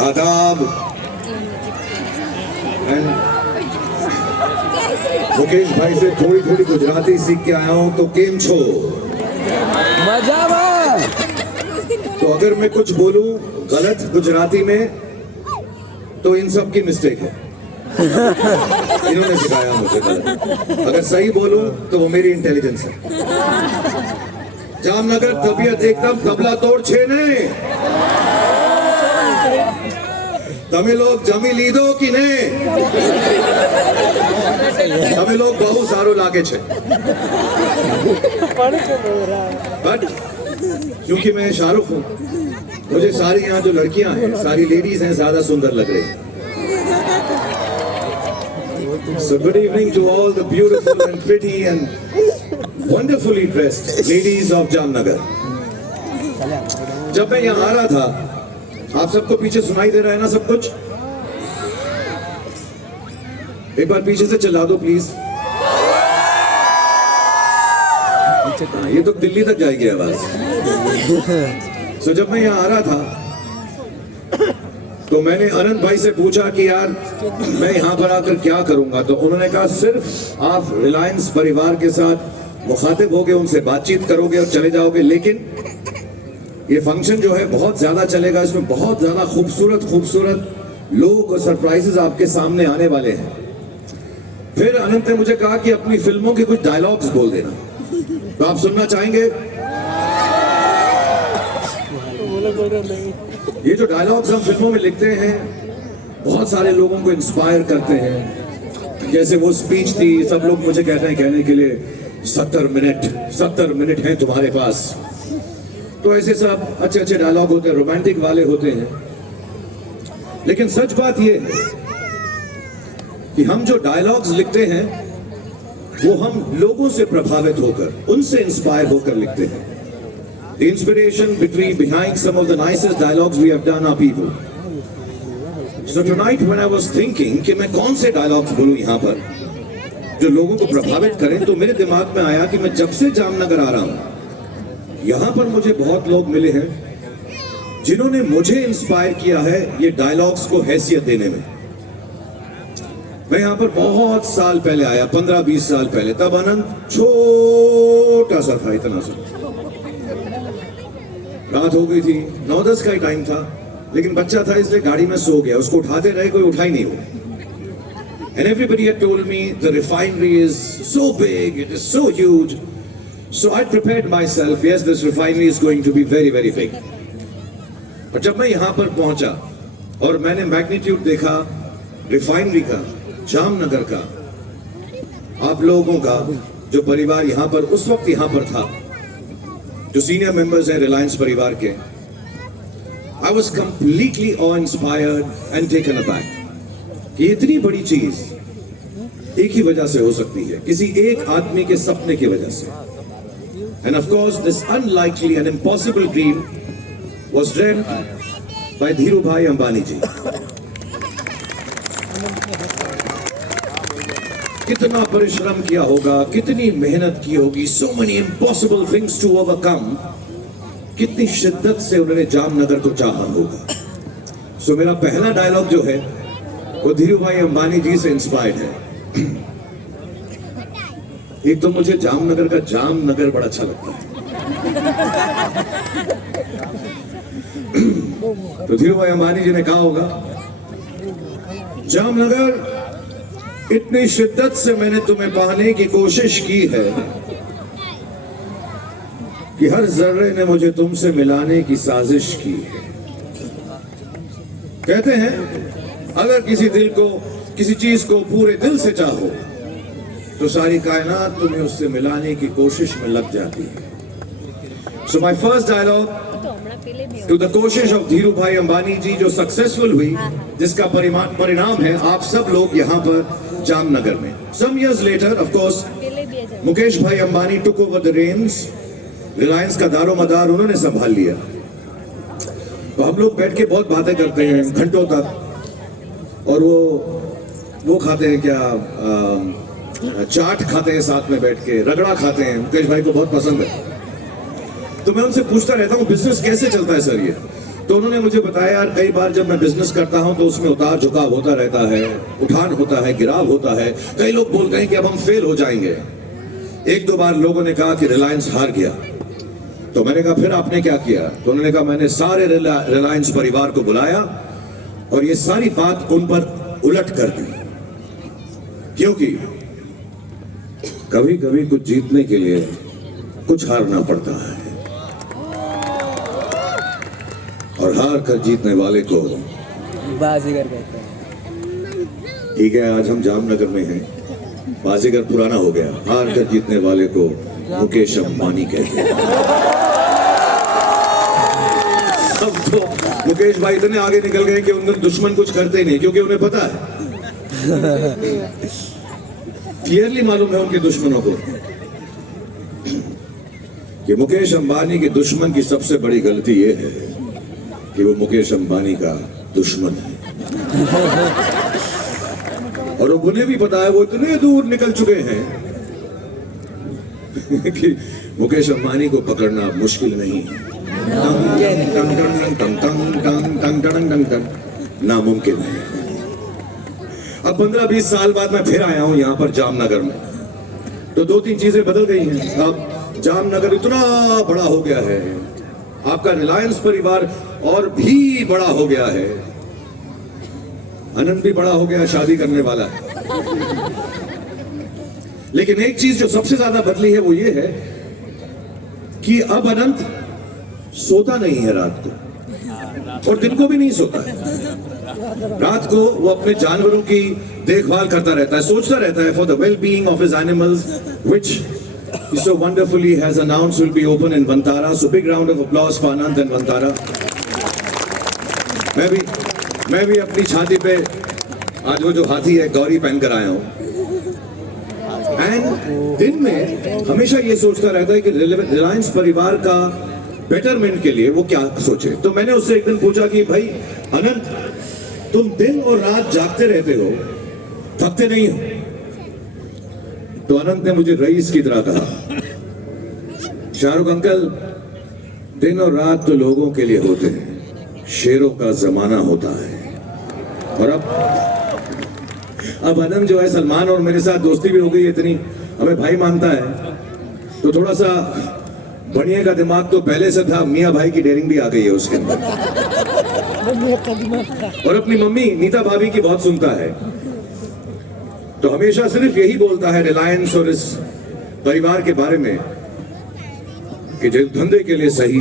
आदाब। मुकेश भाई से थोड़ी थोड़ी गुजराती सीख के आया हूँ, तो केम छो? मजामा। तो अगर मैं कुछ बोलूं गलत गुजराती में तो इन सब की मिस्टेक है, इन्होंने सिखाया मुझे गलत। अगर सही बोलूं तो वो मेरी इंटेलिजेंस है। जामनगर तबीयत एकदम तबला तोड़ छे ने। તમે લોગ જમી લીધો કે ને? તમે લોग બહુ સારું લાગે છે, बट क्योंकि मैं शाहरुख हूँ, मुझे सारी यहाँ जो लड़कियां हैं, सारी लेडीज हैं, ज्यादा सुंदर लग रही हैं। So good evening to all the beautiful and pretty and wonderfully dressed ladies of Jamnagar. जब मैं यहाँ आ रहा था, आप सबको पीछे सुनाई दे रहा है ना सब कुछ? एक बार पीछे से चिल्ला दो प्लीज। ये तो दिल्ली तक जाएगी आवाज। जब मैं यहाँ आ रहा था तो मैंने अनंत भाई से पूछा कि यार मैं यहाँ पर आकर क्या करूंगा, तो उन्होंने कहा सिर्फ आप रिलायंस परिवार के साथ मुखातिब होगे, उनसे बातचीत करोगे और चले जाओगे, लेकिन ये फंक्शन जो है बहुत ज्यादा चलेगा, इसमें बहुत ज्यादा खूबसूरत लोग और सरप्राइजेस आपके सामने आने वाले हैं। फिर अनंत ने मुझे कहा कि अपनी फिल्मों के कुछ डायलॉग्स बोल देना, तो आप सुनना चाहेंगे? ये जो डायलॉग्स हम फिल्मों में लिखते हैं बहुत सारे लोगों को इंस्पायर करते हैं। जैसे वो स्पीच थी, सब लोग मुझे कहते हैं कहने के लिए 70 मिनट हैं तुम्हारे पास। तो ऐसे सब अच्छे डायलॉग होते हैं, रोमांटिक वाले होते हैं। लेकिन सच बात ये है कि हम जो डायलॉग्स लिखते हैं वो हम लोगों से प्रभावित होकर, उनसे इंस्पायर होकर लिखते हैं। The inspiration behind some of the nicest dialogues we have done are people. So tonight when I was thinking कि मैं कौन से डायलॉग्स बोलूं यहाँ पर जो लोगों को प्रभावित करें, तो मेरे दिमाग में आया कि मैं जब से जामनगर आ रहा हूँ, यहाँ पर मुझे बहुत लोग मिले हैं जिन्होंने मुझे इंस्पायर किया है ये डायलॉग्स को हैसियत देने में। मैं यहाँ पर बहुत साल पहले आया, 15-20 साल पहले, तब अनंत छोटा सा था, इतना सा। रात हो गई थी, 9-10 का ही टाइम था, लेकिन बच्चा था इसलिए गाड़ी में सो गया। उसको उठाते रहे, कोई उठा ही नहीं हुआ। And everybody had told me the refinery is so big, it is so huge. So I prepared myself, yes, this refinery is going to be very, very big. और जब मैं यहाँ पर पहुंचा और मैंने मैग्नीट्यूड देखा रिफाइनरी का, जामनगर का, आप लोगों का जो परिवार यहाँ पर उस वक्त यहाँ पर था, जो सीनियर मेंबर्स हैं रिलायंस परिवार के, I was completely awe-inspired and taken aback कि इतनी बड़ी चीज एक ही वजह से हो सकती है, किसी एक आदमी के सपने की वजह से। And of course, this unlikely and impossible dream was dreamt by Dhirubhai Ambani ji. कितना परिश्रम किया होगा, कितनी मेहनत की होगी, so many impossible things to overcome, कितनी शिद्दत से उन्होंने जामनगर को चाहा होगा। So मेरा पहला डायलॉग जो है वो धीरूभाई अंबानी जी से इंस्पायर्ड है। एक तो मुझे जामनगर का जामनगर बड़ा अच्छा लगता है। तो धीरूभाई अंबानी जी ने कहा होगा, जामनगर इतनी शिद्दत से मैंने तुम्हें पाने की कोशिश की है कि हर जर्रे ने मुझे तुमसे मिलाने की साजिश की है। कहते हैं अगर किसी दिल को, किसी चीज को पूरे दिल से चाहो तो सारी कायनात तुम्हें उससे मिलाने की कोशिश में लग जाती है। So my first dialogue to the कोशिश of धीरूभाई अंबानी जी जो सक्सेसफुल हुई, जिसका परिणाम है आप सब लोग यहाँ पर जामनगर में। Some years later, of course, Mukesh भाई Ambani took over the reins, Reliance का दारोमदार उन्होंने संभाल लिया। तो हम लोग बैठ के बहुत बातें करते हैं घंटों तक, और वो खाते हैं क्या, चाट खाते हैं साथ में बैठ के, रगड़ा खाते हैं, मुकेश भाई को बहुत पसंद है। तो मैं उनसे पूछता रहता हूँ बिजनेस कैसे चलता है सर ये? तो उन्होंने मुझे बताया यार कई बार जब मैं बिजनेस करता हूं तो उसमें उतार झुकाव होता रहता है, उठान होता है, गिराव होता है। कई लोग बोलते हैं कि अब हम फेल हो जाएंगे। एक दो बार लोगों ने कहा कि रिलायंस हार गया, तो मैंने कहा फिर आपने क्या किया? तो उन्होंने कहा मैंने सारे रिलायंस परिवार को बुलाया और ये सारी बात उन पर उलट कर दी, क्योंकि कभी कभी कुछ जीतने के लिए कुछ हारना पड़ता है, और हार कर जीतने वाले को बाजीगर कहते हैं। ठीक है, आज हम जामनगर में हैं, बाजीगर पुराना हो गया, हार कर जीतने वाले को मुकेश अंबानी कहते हैं। अब तो मुकेश भाई इतने आगे निकल गए कि उनके दुश्मन कुछ करते ही नहीं, क्योंकि उन्हें पता है, क्लियरली मालूम है उनके दुश्मनों को कि मुकेश अंबानी के दुश्मन की सबसे बड़ी गलती ये है कि वो मुकेश अंबानी का दुश्मन है। और उन्हें भी पता है, वो इतने दूर निकल चुके हैं कि मुकेश अंबानी को पकड़ना मुश्किल नहीं है, नामुमकिन है। अब 15-20 साल बाद मैं फिर आया हूं यहां पर जामनगर में, तो 2-3 चीजें बदल गई हैं। अब जामनगर इतना बड़ा हो गया है, आपका रिलायंस परिवार और भी बड़ा हो गया है, अनंत भी बड़ा हो गया, शादी करने वाला है। लेकिन एक चीज जो सबसे ज्यादा बदली है वो ये है कि अब अनंत सोता नहीं है रात को, और दिन को भी नहीं सोता है। रात को वो अपने जानवरों की देखभाल करता रहता है, सोचता रहता है for the well being of his animals, which he so wonderfully has announced will be open in Vantara. So big round of applause for Anant and Vantara. मैं भी अपनी छाती पे आज वो जो हाथी है गौरी पहन कर आया हूँ। एंड दिन में हमेशा ये सोचता रहता है कि रिलायंस परिवार का बेटरमेंट के लिए वो क्या सोचे। तो मैंने उससे एक दिन पूछा कि भाई अनंत, तुम दिन और रात जागते रहते हो, थकते नहीं हो? तो अनंत ने मुझे रईस की तरह कहा, शाहरुख अंकल, दिन और रात तो लोगों के लिए होते हैं, शेरों का जमाना होता है। और अब अनंत जो है, सलमान और मेरे साथ दोस्ती भी हो गई इतनी, हमें भाई मानता है, तो थोड़ा सा बढ़िया का दिमाग तो पहले से था, मियाँ भाई की डेयरिंग भी आ गई है उसके अंदर। और अपनी मम्मी नीता भाभी की बहुत सुनता है, तो हमेशा सिर्फ यही बोलता है रिलायंस और इस परिवार के बारे में कि जो धंधे के लिए सही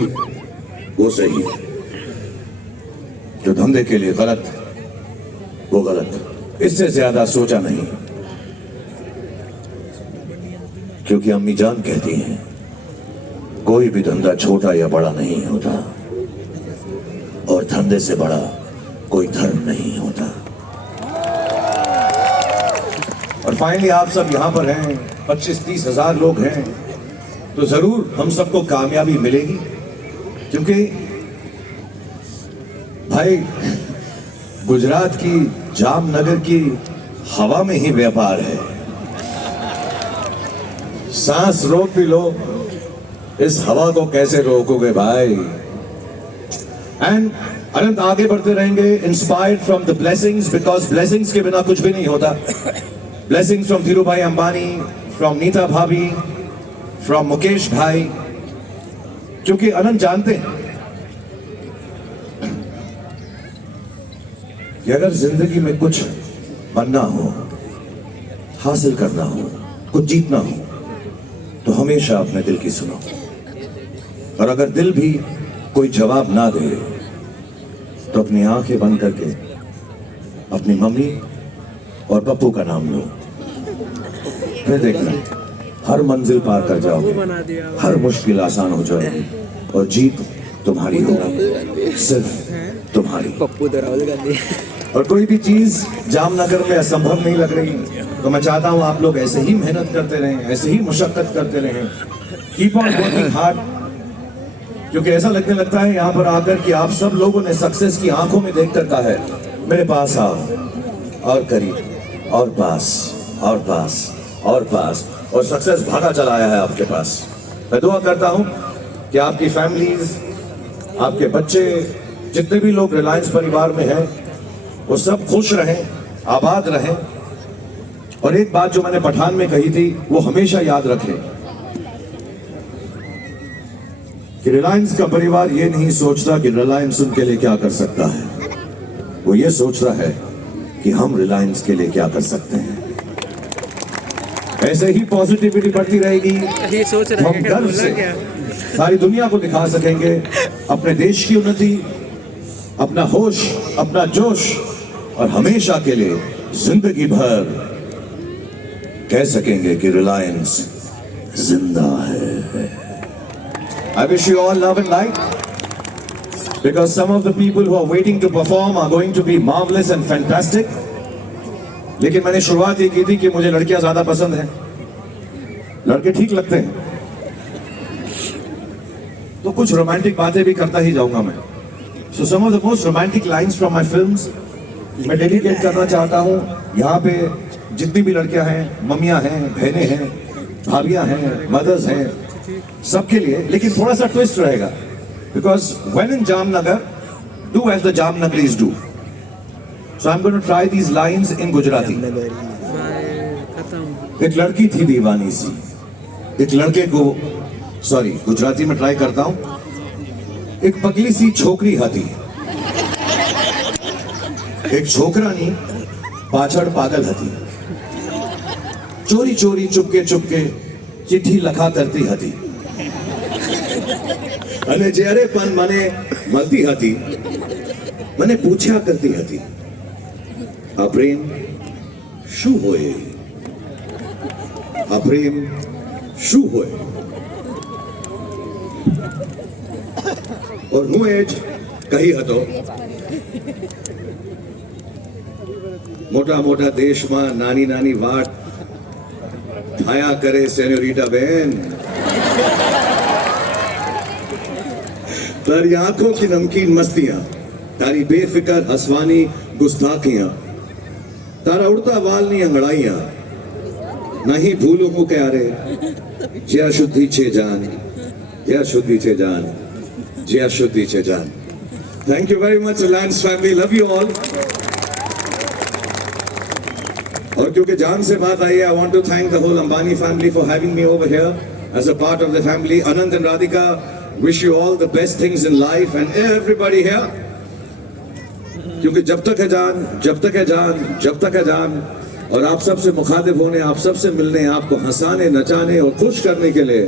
वो सही, जो धंधे के लिए गलत वो गलत। इससे ज्यादा सोचा नहीं, क्योंकि अम्मी जान कहती हैं कोई भी धंधा छोटा या बड़ा नहीं होता, और धंधे से बड़ा कोई धर्म नहीं होता। और फाइनली आप सब यहाँ पर हैं, 25-30 हजार लोग हैं, तो जरूर हम सबको कामयाबी मिलेगी, क्योंकि भाई गुजरात की जामनगर की हवा में ही व्यापार है। सांस रोक भी लो, इस हवा को कैसे रोकोगे भाई? एंड अनंत आगे बढ़ते रहेंगे, inspired from the blessings, because blessings के बिना कुछ भी नहीं होता। Blessings from Dhirubhai Ambani, from Neeta Bhabhi, from Mukesh Bhai, क्योंकि अनंत जानते हैं कि अगर जिंदगी में कुछ बनना हो, हासिल करना हो, कुछ जीतना हो, तो हमेशा अपने दिल की सुनो। और अगर दिल भी कोई जवाब ना दे, तो अपनी आंखें बंद करके अपनी मम्मी और पप्पू का नाम लो, फिर देखना हर मंजिल पार कर जाओगे, हर मुश्किल आसान हो जाएगी, और जीत तुम्हारी होगी, सिर्फ तुम्हारी। पप्पू तो राहुल गांधी। और कोई भी चीज जामनगर में असंभव नहीं लग रही, तो मैं चाहता हूं आप लोग ऐसे ही मेहनत करते रहें, ऐसे ही मुशक्कत करते रहें, कीप ऑन वर्किंग हार्ड, क्योंकि ऐसा लगने लगता है यहाँ पर आकर कि आप सब लोगों ने सक्सेस की आंखों में देख कर कहा है मेरे पास आओ, और करीब, और पास, और पास, और पास, और सक्सेस भागा चला आया है आपके पास। मैं दुआ करता हूं कि आपकी फैमिलीज, आपके बच्चे, जितने भी लोग रिलायंस परिवार में हैं वो सब खुश रहें, आबाद रहें। और एक बात जो मैंने पठान में कही थी वो हमेशा याद रखें कि रिलायंस का परिवार ये नहीं सोचता कि रिलायंस उनके लिए क्या कर सकता है, वो ये सोच रहा है कि हम रिलायंस के लिए क्या कर सकते हैं। ऐसे ही पॉजिटिविटी बढ़ती रहेगी, ये सोच रहा हम है गर्व से सारी दुनिया को दिखा सकेंगे अपने देश की उन्नति, अपना होश, अपना जोश, और हमेशा के लिए जिंदगी भर कह सकेंगे कि रिलायंस जिंदा है। I wish you all love and light, because some of the people who are waiting to perform are going to be marvelous and fantastic. लेकिन मैंने शुरुआत ये की थी कि मुझे लड़कियां ज्यादा पसंद हैं, लड़के ठीक लगते हैं, तो कुछ रोमांटिक बातें भी करता ही जाऊंगा मैं। So some of the most romantic lines from my films मैं डेडिकेट करना चाहता हूँ यहाँ पे जितनी भी लड़कियां हैं, मम्मियां हैं, बहनें हैं, भाभियां हैं, मदर्स हैं, सबके लिए। लेकिन थोड़ा सा ट्विस्ट रहेगा, because when in Jamnagar, do as the Jamnagaris do. So I am going to try these lines in Gujarati. एक लड़की थी दीवानी सी, एक लड़के को, सॉरी गुजराती में ट्राई करता हूं। एक पगली सी छोकरी हती, एक छोकरानी पाछड़ पागल हती, चोरी चोरी चुपके चुपके चिट्ठी लखा करती हती, અને જ્યારે પણ મને મળતી હતી મને પૂછ્યા કરતી હતી, આ પ્રેમ શું હોય, આ પ્રેમ શું હોય। और હું એ જ કહી હતો, મોટા મોટા દેશમાં નાની નાની વાત થાયા કરે સેન્યોરિટા બેન, तारी आंखों की नमकीन मस्तियां, तारी बेफिक्र हंसवानी गुस्ताखियां, तारा उड़ता वालनी अंगड़ाइयां, नहीं भूलों को क्यारे ज्या शुद्धि छे जान, ज्या शुद्धि छे जान, ज्या शुद्धि छे जान। Thank you very much Reliance family, love you all. और क्योंकि जान से बात आई है, I want to thank the whole Ambani family for having me over here as a part of the family. Anant and Radhika, wish you all the best things in life and everybody here, क्योंकि जब तक है जान, जब तक है जान, जब तक है जान, और आप सबसे मुखातिब होने, आप सबसे मिलने, आपको हंसाने, नचाने और खुश करने के लिए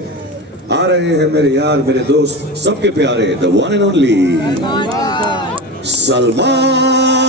आ रहे हैं मेरे यार, मेरे दोस्त, सबके प्यारे, the one and only Salman.